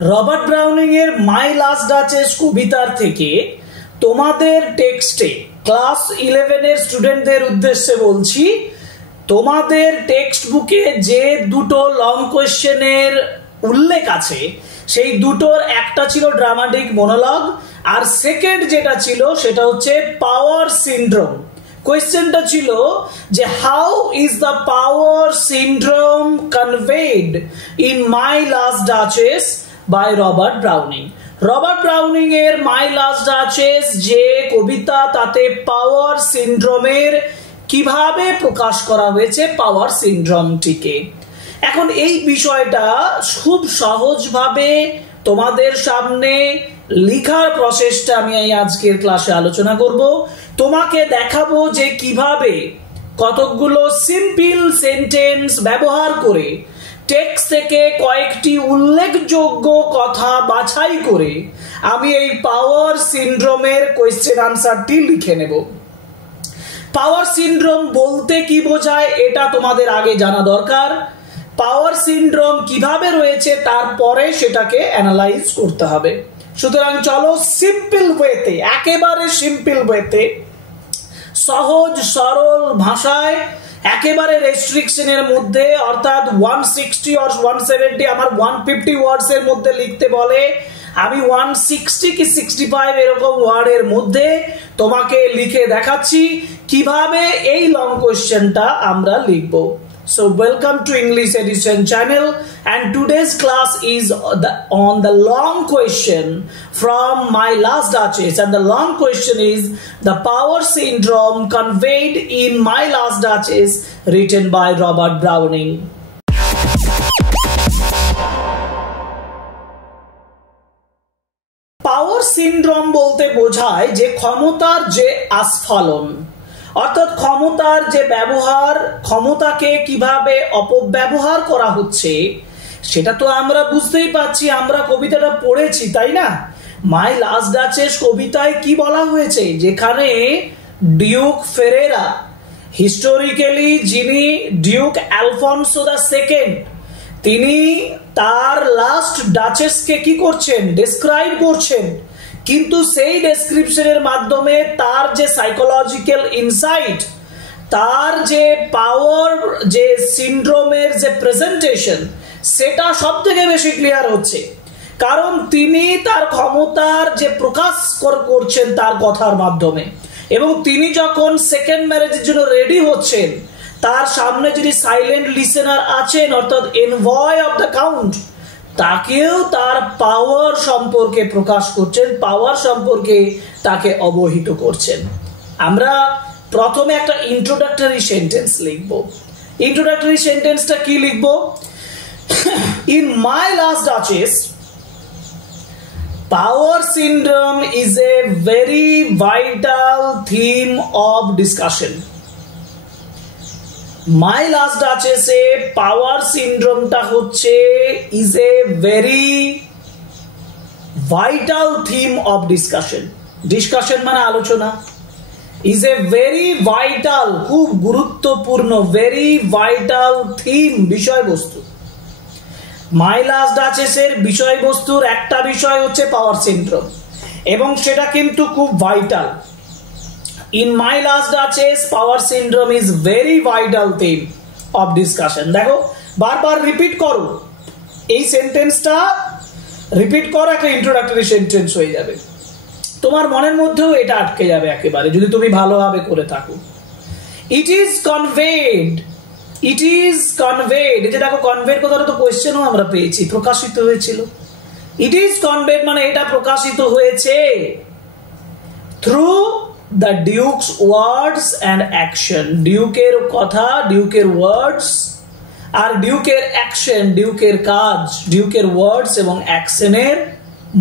Robert Browning এর My last duchess কবিতার থেকে তোমাদের টেক্সটে ক্লাস 11 এর স্টুডেন্টদের উদ্দেশ্যে বলছি, তোমাদের টেক্সট বুকে যে দুটো লং কোয়েশ্চেনের উল্লেখ আছে সেই দুটোর একটা ছিল ড্রামাটিক মনোলগ আর সেকেন্ড যেটা ছিল সেটা হচ্ছে পাওয়ার সিনড্রোম। কোয়েশ্চেনটা ছিল যে how is the power syndrome conveyed in my last Duchess by Robert Browning. Robert Browning এর মাই লাস্ট ডাচেস যে কবিতা, তাতে পাওয়ার সিনড্রোমের কিভাবে প্রকাশ করা হয়েছে পাওয়ার সিনড্রোমটিকে। এখন এই বিষয়টা খুব সহজভাবে তোমাদের সামনে লেখার প্রসেসটা আমি এই আজকের ক্লাসে আলোচনা করব। তোমাকে দেখাবো যে কিভাবে কতগুলো সিম্পল সেন্টেন্স ব্যবহার করে টেক্সট থেকে কয়েকটি উল্লেখযোগ্য কথা বাছাই করে আমি এই পাওয়ার সিনড্রোমের কোয়েশ্চেন আনসারটি লিখে নেব। পাওয়ার সিনড্রোম বলতে কি বোঝায় এটা তোমাদের আগে জানা দরকার। পাওয়ার সিনড্রোম কিভাবে রয়েছে তারপরে সেটাকে অ্যানালাইজ করতে হবে। সুতরাং চলো সিম্পল ওয়েতে, একেবারে সিম্পল ওয়েতে, সহজ সরল ভাষায়, একেবারে রেস্ট্রিকশনের মধ্যে, অর্থাৎ 160 or 170 আমার 150 ওয়ার্ডস এর মধ্যে লিখতে বলে, আমি 160 কি 65 এরকম ওয়ার্ডের মধ্যে তোমাকে লিখে দেখাচ্ছি কিভাবে এই লং কোয়েশ্চেনটা আমরা লিখব। So welcome to English Edition channel, and today's class is on the long question from my last Duchess, and the long question is the power syndrome conveyed in my last Duchess, written by Robert Browning. Power syndrome বলতে বোঝায় যে ক্ষমতার যে আস্ফালন, অর্থাৎ ক্ষমতার যে ব্যবহার, ক্ষমতাকে কিভাবে অপব্যবহার করা হচ্ছে সেটা তো আমরা বুঝতেই পারছি। আমরা কবিতাটা পড়েছি, তাই না? মাই লাস্ট ডাচেস কবিতায় কি বলা হয়েছে, যেখানে ডিউক ফেরেরা, হিস্টোরিক্যালি যিনি ডিউক আলফনসো দ্য সেকেন্ড, তিনি তার লাস্ট ডাচেসকে কি করছেন, ডেসক্রাইব করছেন, কিন্তু সেই ডেসক্রিপশনের মাধ্যমে তার যে সাইকোলজিক্যাল ইনসাইট, তার যে পাওয়ার, যে সিনড্রোমের যে প্রেজেন্টেশন, সেটা সব থেকে বেশি ক্লিয়ার হচ্ছে। কারণ তিনি তার ক্ষমতার যে প্রকাশ করছেন তার কথার মাধ্যমে, এবং তিনি যখন সেকেন্ড ম্যারেজের জন্য রেডি হচ্ছেন, তার সামনে যদি সাইলেন্ট লিসেনার আছেন, অর্থাৎ এনভয় অফ দ্য কাউন্ট, তাকেও তার পাওয়ার সম্পর্কে প্রকাশ করছেন, পাওয়ার সম্পর্কে তাকে অবহিত করছেন। আমরা প্রথমে একটা ইন্ট্রোডাক্টরি সেন্টেন্স লিখব। ইন্ট্রোডাক্টরি সেন্টেন্সটা কি লিখব? In my last duchess, power syndrome is a very vital theme of discussion. My last ডাচেসে পাওয়ার সিনড্রোমটা হচ্ছে is a very vital theme of discussion. Discussion মানে আলোচনা। ইজ এ ভেরি ভাইটাল, খুব গুরুত্বপূর্ণ, ভেরি ভাইটাল থিম, বিষয়বস্তু। মাই last ডাচেসের বিষয়বস্তুর একটা বিষয় হচ্ছে পাওয়ার সিনড্রোম, এবং সেটা কিন্তু খুব vital. In my last Duchess, power syndrome is very vital theme of discussion. দেখো বারবার রিপিট করো, এই সেন্টেন্সটা রিপিট করো, একটা ইন্ট্রোডাক্টরি সেন্টেন্স হয়ে যাবে। তোমার মনের মধ্যেও এটা আটকে যাবে একেবারে, যদি তুমি ভালোভাবে করে থাকো। It is conveyed, it is conveyed, এই যে দেখো কনভেড কথাটা তো কোয়েশ্চেনও আমরা পেয়েছি, প্রকাশিত হয়েছিল। It is conveyed মানে এটা প্রকাশিত হয়েছে through the Duke's words and action, ডিউকের কথা, ডিউকের ওয়ার্ডস, আর ডিউকের অ্যাকশন, ডিউকের কাজ, ডিউকের ওয়ার্ডস এবং অ্যাকশনের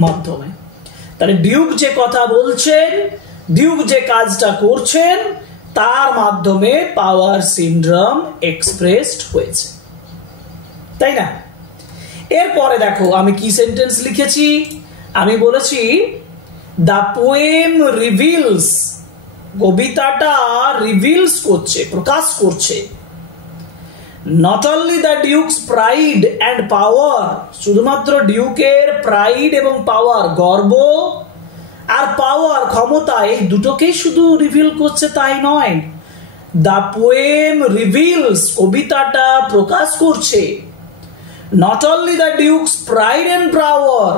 মাধ্যমে। তাহলে ডিউক যে কথা বলছেন, ডিউক যে কাজটা করছেন, তার মাধ্যমে পাওয়ার সিনড্রোম এক্সপ্রেসড হয়েছে, তাই না? এরপরে দেখো আমি কি সেন্টেন্স লিখেছি। আমি বলেছি দ্য পোয়েম রিভিলস, কবিতাটা রিভিলস করছে, প্রকাশ করছে, not only the Duke's pride and power, শুধুমাত্র ডিউকের প্রাইড এবং পাওয়ার, গর্ব আর পাওয়ার, ক্ষমতা, এই দুটোকেই শুধু রিভিল করছে তাই নয়, দ্য পোয়েম রিভিলস, কবিতাটা প্রকাশ করছে not only the Duke's pride and power,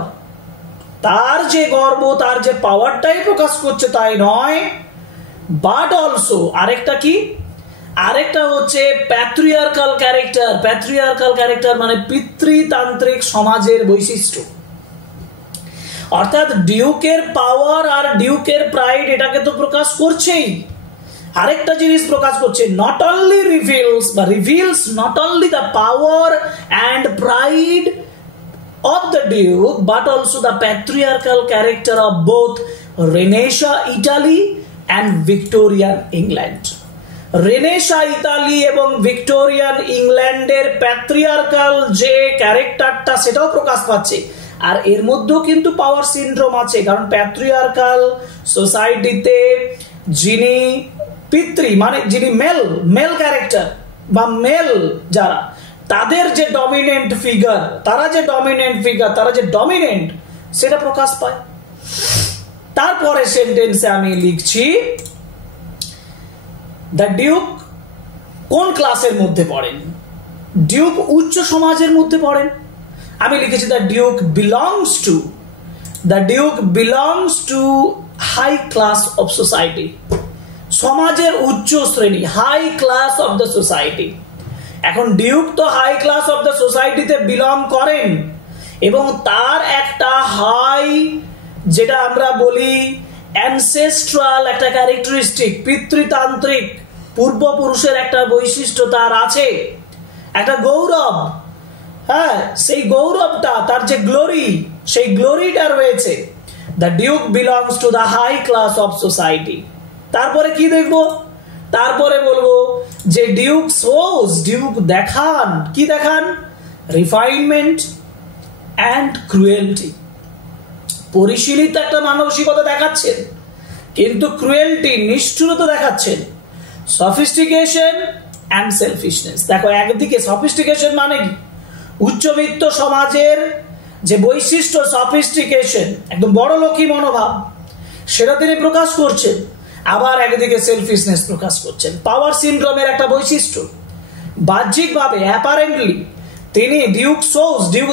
তার যে গর্ব তার যে পাওয়ারটাই প্রকাশ করছে তাই নয়, বাট অলসো আরেকটা কি, আরেকটা হচ্ছে প্যাট্রিয়ার্কাল ক্যারেক্টার। প্যাট্রিয়ার্কাল ক্যারেক্টার মানে পিতৃতান্ত্রিক সমাজের বৈশিষ্ট্য। অর্থাৎ ডিউকের পাওয়ার আর ডিউকের প্রাইড এটাকে তো প্রকাশ করছেই, আরেকটা জিনিস প্রকাশ করছে, নট অনলি রিভিলস বা reveals not only the power and pride of the Duke but also the patriarchal character of both Renaissance Italy and Victorian England. Renaissance Italy এবং ভিক্টোরিয়ান ইংল্যান্ডের প্যাট্রিয়ার্কাল যে ক্যারেক্টারটা সেটাও প্রকাশ পাচ্ছে, আর এর মধ্যেও কিন্তু পাওয়ার সিনড্রোম আছে, কারণ প্যাট্রিয়ার্কাল সোসাইটিতে যিনি পিতৃ মানে যিনি মেল ক্যারেক্টার বা মেল যারা, তাদের যে ডমিনেন্ট ফিগার, তারা যে ডমিনেন্ট সেটা প্রকাশ পায়। তারপরে সেন্টেন্সে আমি লিখছি দ্য ডিউক কোন ক্লাসের মধ্যে পড়েন, ডিউক উচ্চ সমাজের মধ্যে পড়েন। আমি লিখেছি the duke belongs to high class of society, সমাজের উচ্চ শ্রেণী, high class of the society. এখন ডিউক তো হাই ক্লাস অফ দ্য সোসাইটিতে বিলং করেন এবং তার একটা হাই, যেটা আমরা বলি অ্যানসেস্ট্রাল একটা ক্যারেক্টারিস্টিক, পিতৃতান্ত্রিক পূর্বপুরুষের একটা বৈশিষ্ট্য তার আছে, একটা গৌরব, হ্যাঁ সেই গৌরবটা, তার যে গ্লোরি, সেই গ্লোরিটা রয়েছে। The duke belongs to the high class of society. তারপরে কি দেখবো, তারপরে বলবো যে ডিউক শোজ, ডিউক দেখান, কি দেখান, রিফাইনমেন্ট অ্যান্ড ক্রুয়েলটি, পরিশীলিত একটা মানসিকতা দেখাচ্ছেন কিন্তু ক্রুয়েলটি, নিষ্ঠুরতা দেখাচ্ছেন, সফিস্টিকেশন অ্যান্ড সেলফিশনেস। দেখো একদিকে সফিস্টিকেশন মানে কি, উচ্চবিত্ত সমাজের যে বৈশিষ্ট্য সফিস্টিকেশন, একদম বড় লোকী মনোভাব, সেটা তিনি প্রকাশ করছেন, আবার একদিকে সেলফিশনেস প্রকাশ করছেন, পাওয়ার সিনড্রোমের একটা বৈশিষ্ট্য। বাহ্যিকভাবে অ্যাপারেন্টলি তিনি ডিউক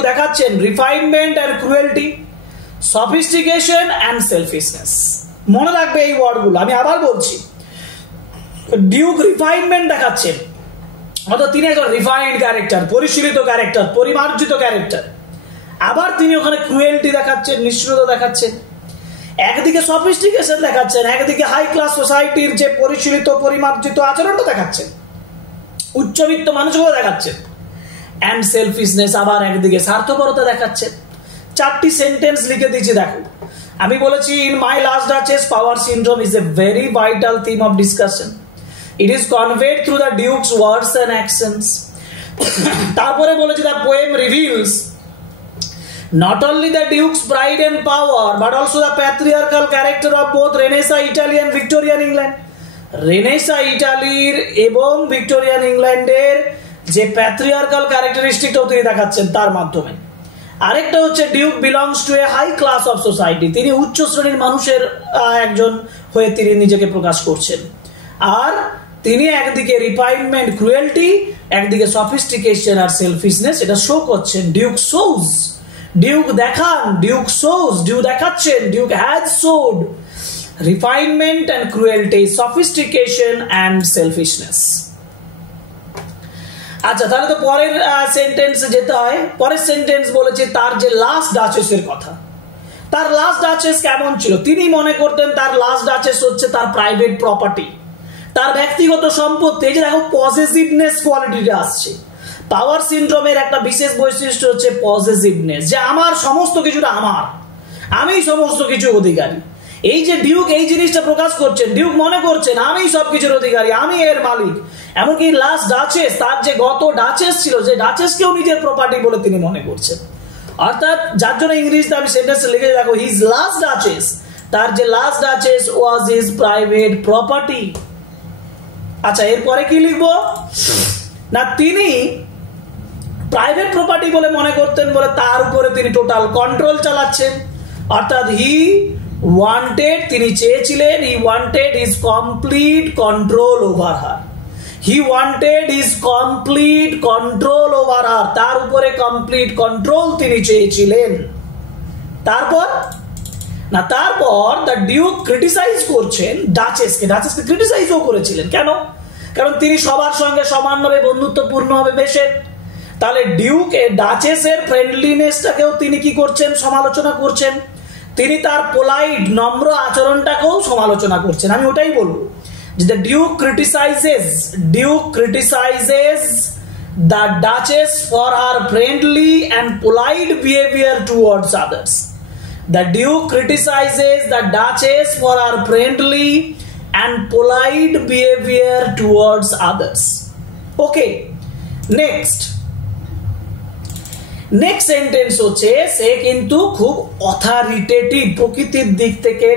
দেখাচ্ছেন refinement and cruelty, sophistication and selfishness. মনে রাখবে এই ওয়ার্ডগুলো, আমি আবার বলছি, ডিউক রিফাইনমেন্ট দেখাচ্ছেন, অর্থাৎ তিনি একজন রিফাইন্ড ক্যারেক্টার, পরিশীলিত ক্যারেক্টার, পরিমার্জিত ক্যারেক্টার, আবার তিনি ওখানে ক্রুয়েলটি দেখাচ্ছেন, নিষ্ঠুরতা দেখাচ্ছেন। একদিকে সফিস্টিকেশন দেখাচ্ছেন, একদিকে হাই ক্লাস সোসাইটির যে পরিশীলিত পরিমার্জিত আচরণটা দেখাচ্ছেন, উচ্চবিত্ত মানুষগুলো দেখাচ্ছেন, অ্যান্ড সেলফিশনেস, আবার একদিকে স্বার্থপরতা দেখাচ্ছেন। 4টি সেন্টেন্স লিখে দিয়েছি, দেখো আমি বলেছি in my last duchess power syndrome is a very vital theme of discussion, it is conveyed through the duke's words and actions. তারপরে বলেছি the poem reveals not only the Duke's pride and power but also the patriarchal character of both Renaissance Italy and Victorian England. Renaissance ইটালির এবং Victorian ইংল্যান্ডের যে patriarchal ক্যারেক্টারিস্টিকটাও তিনি দেখাচ্ছেন তার মাধ্যমে। আরেকটা হচ্ছে duke belongs to a high class of society, তিনি উচ্চ শ্রেণীর মানুষের একজন হয়ে তিনি নিজেকে প্রকাশ করছেন, আর তিনি একদিকে রিফাইনমেন্ট ক্রুয়েলটি, একদিকে সফিস্টিকেশন আর সেলফিশনেস এটা শো করছেন। ডিউক শোজ, ডিউক দেখান, ডিউক শোজ, ডিউক দেখাচ্ছেন, Duke has showed refinement and cruelty, sophistication and selfishness. আচ্ছা, তাহলে তো পরের সেন্টেন্সে যেতে হয়। পরের সেন্টেন্স বলেছে তার যে লাস্ট ডাচেসের কথা। তার লাস্ট ডাচেস কেমন ছিল? তিনি মনে করতেন তার লাস্ট ডাচেস হচ্ছে তার প্রাইভেট প্রপার্টি, তার ব্যক্তিগত সম্পত্তি। এই যে দেখো পজেসিভনেস কোয়ালিটিটা আসছে। পাওয়ার সিনড্রোমের একটা বিশেষ বৈশিষ্ট্য হচ্ছে পজেসিভনেস, যে আমার সমস্ত কিছুটা আমার, আমি সমস্ত কিছু অধিকারী। এই যে ডিউক এই জিনিসটা প্রকাশ করছেন, ডিউক মনে করছেন আমি সবকিছুর অধিকারী, আমি এর মালিক। এমনকি লাস্ট ডাচেস, তার যে গত ডাচেস ছিল, যে ডাচেসকেও নিজের প্রপার্টি বলে তিনি মনে করছেন। অর্থাৎ যার জন্য ইংরেজিতে আমি সেন্টেন্স লিখে দেখো হিজ লাস্ট ডাচেস, তার যে last duchess was his private property. আচ্ছা, এরপরে কি লিখবো? না তিনি প্রাইভেট প্রপার্টি বলে মনে করতেন বলে তার উপরে তিনি টোটাল কন্ট্রোল চালাচ্ছেন, অর্থাৎ তিনি চেয়েছিলেন he wanted his complete control over her, he wanted his complete control over her, তার উপরে কমপ্লিট কন্ট্রোল তিনি চেয়েছিলেন। তারপর দ্য ডিউক ক্রিটিসাইজ করছেন ডাচেসকে ক্রিটিসাইজও করেছিলেন। কেন? কারণ তিনি সবার সঙ্গে সমানভাবে বন্ধুত্বপূর্ণভাবে মেশেন। তাহলে ডিউক ডাচেসের ফ্রেন্ডলিনেসটাকেও তিনি কি করছেন? সমালোচনা করছেন। তিনি তার পোলাইট নম্র আচরণটাকেও সমালোচনা করছেন। আমি ওটাই বলবো যে the duke criticizes the duchess for her friendly and polite behaviour towards others. The Duke criticizes the Duchess for her friendly and polite behavior towards others. Okay, next sentence হচ্ছে সে কিন্তু খুব অথরিটেটিভ, প্রকৃতির দিক থেকে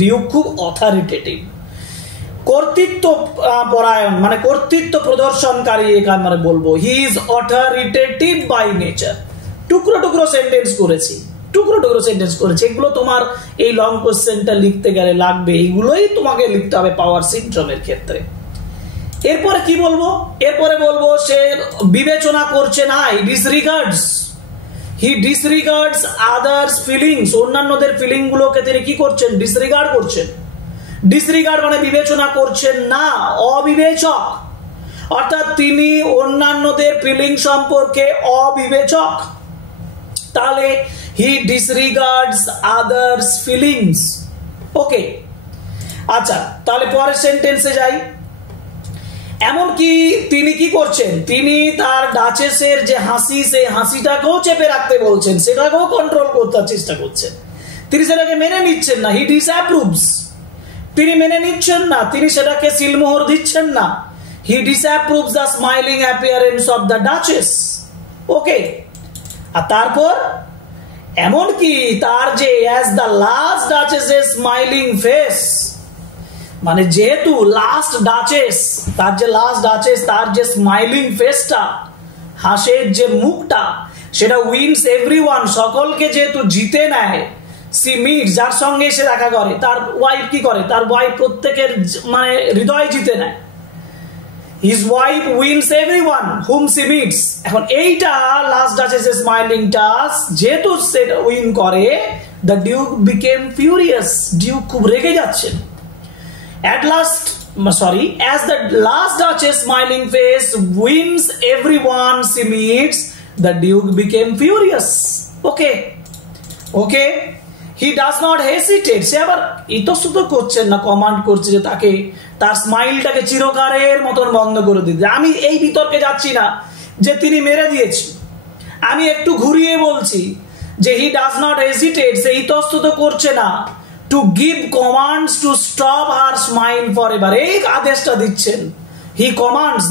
ডিউক খুব authoritative, কর্তৃত্ব পরায়ণ, মানে কর্তৃত্ব প্রদর্শনকারী। এখানে মানে বলবো he is authoritative by nature. টুকরো টুকরো সেন্টেন্স করেছি, এগুলো তোমার এই লং কোশ্চেনটা লিখতে গেলে লাগবে, এইগুলোই তোমাকে লিখতে হবে পাওয়ার সিনড্রোমের ক্ষেত্রে। এরপরে কি বলবো? এরপরে বলবো সে বিবেচনা করছে না, হি ডিসরিগার্ডস আদার্স ফিলিংস, অন্যান্যদের ফিলিং গুলোকে তিনি কি করছেন? ডিসরিগার্ড করছেন। ডিসরিগার্ড মানে বিবেচনা করছেন না, অবিবেচক, অর্থাৎ তিনি অন্যান্যদের ফিলিং সম্পর্কে অবিবেচক। তাহলে he disregards others feelings. ওকে, আচ্ছা, তাহলে পরের সেন্টেন্সে যাই। এমনকি তিনি কি করছেন? তিনি তার ডাচেসের যে হাসি, সেই হাসিটাকেও চেপে রাখতে বলছেন, সেটাকেও কন্ট্রোল করতে চেষ্টা করছেন। তিনি সেটাকে মেনে নিচ্ছেন না, হি ডিসঅ্যাপ্রুভস, তিনি মেনে নিচ্ছেন না, তিনি সেটাকে সিলমোহর দিচ্ছেন না। He disapproves the smiling appearance of the duchess. Okay, আর তারপর এমনকি তার যে অ্যাজ দ্য লাস্ট ডাচেসের স্মাইলিং ফেস, মানে যেহেতু লাস্ট ডাচেস, তার যে স্মাইলিং ফেসটা, হাসির যে মুখটা, সেটা উইনস এভরিওয়ান, সকলকে যেহেতু জিতে নেয়। সি মিট, যার সঙ্গে সে দেখা করে, তার ওয়াইফ কি করে? তার ওয়াইফ প্রত্যেকের মানে হৃদয় জিতে নেয়। His wife wins everyone whom she meets. এখন এইটা লাস্ট ডাচেসের স্মাইলিংটা যেহেতু সে উইন করে, the Duke became furious, Duke খুব রেগে যাচ্ছেন। as the last Duchess smiling face wins everyone she meets, the Duke became furious. Okay, he does not hesitate, সে আবার ইতস্তত করছেন না, কমান্ড করছে যে তাকে তার স্মাইলটাকে চিরকালের মতন বন্ধ করে দিতে। আমি এই বিতর্কে যাচ্ছি না যে তিনি মেরে দিয়েছি, আমি একটু ঘুরিয়ে বলছি যে হি ডাজ নট হেজিটেট, সে ইতস্তত করছে না to give commands to stop her smile for ever, এই আদেশটা দিচ্ছেন। He commands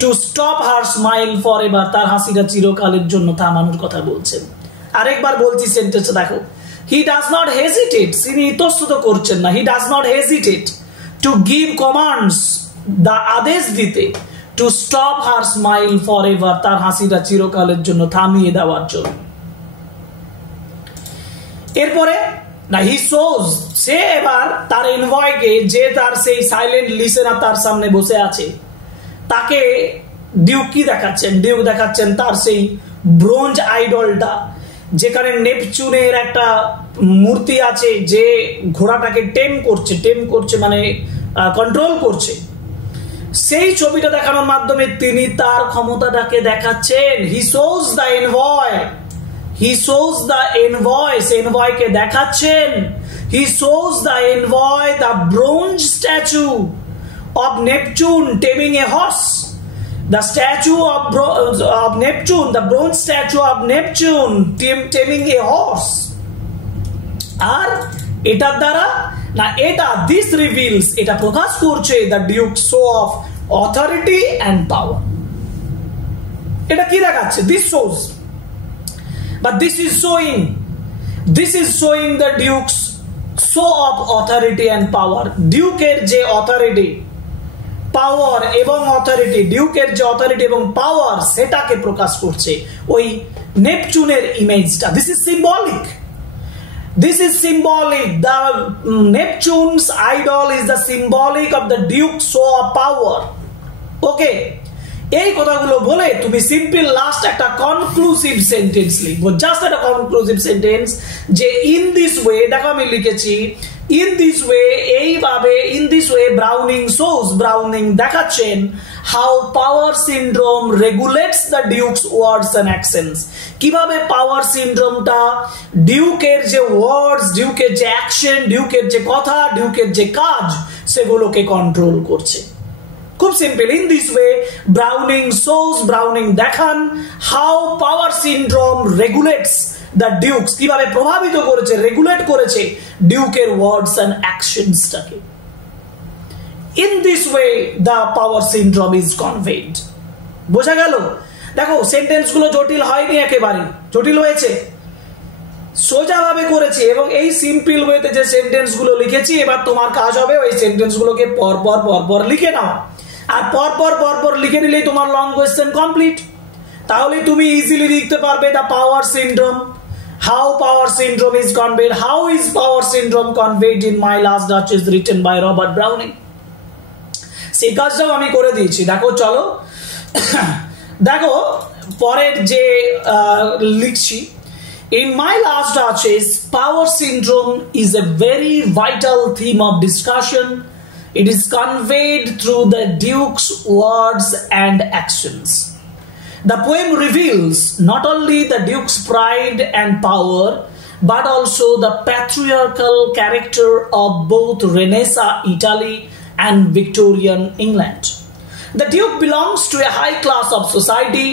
to stop her smile for ever, তার হাসিটা চিরকালের জন্য থামানোর কথা বলছেন। আরেকবার বলছি সেন্টেন্সটা দেখো, হি ডাজ নট হেজিটেট, তিনি ইতস্তত করছেন না, he does not hesitate to give commands, দা আদেশ দিতে, to stop her smile for ever, তার হাসিটা চিরকালের জন্য থামিয়ে দেওয়ার জন্য। এরপরে না হি শোজ, সে এবার তার এনভয়কে, যে তার সেই সাইলেন্ট লিসেনার তার সামনে বসে আছে, তাকে ডিউক কি দেখাচ্ছেন? ডিউক দেখাচ্ছেন তার সেই ব্রোঞ্জ আইডলটা, যেখানে নেপচুনের একটা মূর্তি আছে, যে ঘোড়াটাকে টেম করছে মানে কন্ট্রোল করছে। সেই ছবিটা দেখানোর মাধ্যমে তিনি তার ক্ষমতাটাকে দেখাচ্ছেন। হি শোজ দ্য এনভয়, এনভয়কে দেখাচ্ছেন। হি shows the envoy the bronze statue of Neptune taming A horse, the statue of Neptune, the bronze statue of Neptune taming a horse. আর এটার দ্বারা না, this reveals, এটা প্রকাশ করছে the Duke's show of authority and power. এটা কি দেখাচ্ছে? this shows, but this is showing the Duke's show of authority and power. ডিউকের যে authority, পাওয়ার এবং অথরিটি, ডিউকের যে অথরিটি এবং পাওয়ার সেটাকে প্রকাশ করছে ওই নেপচুনের ইমেজটা। This is symbolic, this is symbolic. The Neptune's idol is the symbolic of the Duke's show of power. Okay, এই কথাগুলো বলে তুমি সিম্পল লাস্ট একটা কনক্লুসিভ সেন্টেন্স লিখবো, জাস্ট একটা কনক্লুসিভ সেন্টেন্স যে ইন দিস ওয়ে, দেখো আমি লিখেছি ইন দিস ওয়ে, এইভাবে in this way Browning shows, Browning দেখাচ্ছেন how power syndrome regulates the duke's words and actions, কিভাবে পাওয়ার সিনড্রোমটা ডিউকের যে ওয়ার্ডস, ডিউকের যে অ্যাকশন, ডিউকের যে কথা, ডিউকের যে কাজ সেগুলোকে কন্ট্রোল করছে। খুব simple, in this way Browning shows, Browning দেখান how power syndrome regulates the duke's, কিভাবে প্রভাবিত করেছে, রেগুলেট করেছে ডিউকের ওয়ার্ডস এন্ড অ্যাকশনসটাকে। In this way the power syndrome is conveyed. বোঝা গেল? দেখো সেন্টেন্স গুলো জটিল হয়নি, একেবারে জটিল হয়েছে, সোজাভাবে করেছি এবং এই সিম্পল ওয়েতে যে সেন্টেন্স গুলো লিখেছি, এবার তোমার কাজ হবে ওই সেন্টেন্স গুলোকে পরপর লিখে নাও, আর পরপর লিখে নিলেই তোমার লং কোয়েশ্চেন কমপ্লিট। তাহলে তুমি ইজিলি লিখতে পারবে the power syndrome, how power syndrome is conveyed, how is power syndrome conveyed in my last Duchess written by Robert Browning. সেই কাজটাও আমি করে দিয়েছি। দেখো চলো দেখো পরের যে লিখছি, in my last duchess power syndrome is a very vital theme of discussion. It is conveyed through the Duke's words and actions. The poem reveals not only the Duke's pride and power but also the patriarchal character of both Renaissance Italy and Victorian England. The Duke belongs to a high class of society.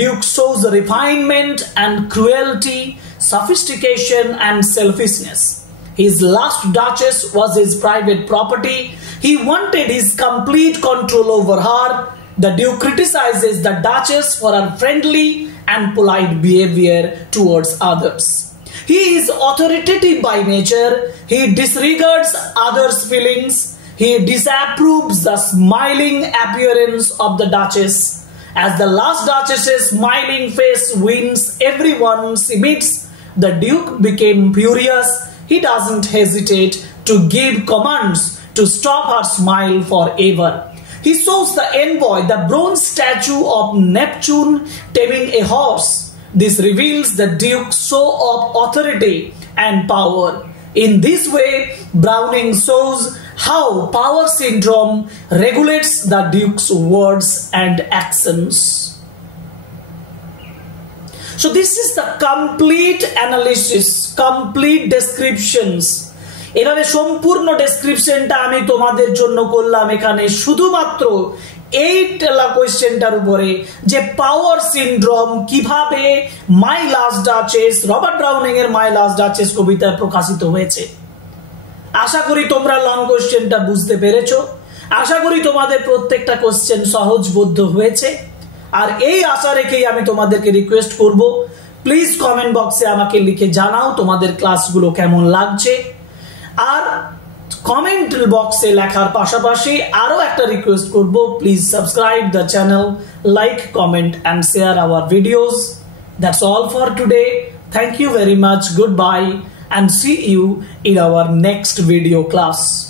Duke shows refinement and cruelty, sophistication and selfishness. His last duchess was his private property. He wanted his complete control over her. The Duke criticizes the duchess for her friendly and polite behavior towards others. He is authoritative by nature. He disregards others' feelings. He disapproves the smiling appearance of the duchess. As the last duchess's smiling face wins everyone's image, the Duke became furious. He doesn't hesitate to give commands to stop her smile forever. He shows the envoy the bronze statue of Neptune taming a horse. This reveals the Duke's show of authority and power. In this way, Browning shows how power syndrome regulates the Duke's words and actions. So this is the complete analysis, complete descriptions. এভাবে সম্পূর্ণ ডেসক্রিপশনটা আমি তোমাদের জন্য করলাম এখানে শুধুমাত্র এই কোয়েশ্চেনটার উপরে যে পাওয়ার সিনড্রোম কিভাবে মাই লাস্ট ডাচেস, রবার্ট ব্রাউনিং এর মাই লাস্ট ডাচেস কবিতায় প্রকাশিত হয়েছে। আশা করি তোমরা লং কোয়েশ্চেনটা বুঝতে পেরেছো, আশা করি তোমাদের প্রত্যেকটা কোয়েশ্চেন সহজবোধ্য হয়েছে। আর এই আশা রেখেই আমি তোমাদেরকে রিকোয়েস্ট করব, প্লিজ কমেন্ট বক্সে আমাকে লিখে জানাও তোমাদের ক্লাসগুলো কেমন লাগছে। আর কমেন্ট বক্সে লেখার পাশাপাশি আরো একটা রিকোয়েস্ট করব, please subscribe the channel, like, comment and share our videos. That's all for today. Thank you very much. Goodbye and see you in our next video class.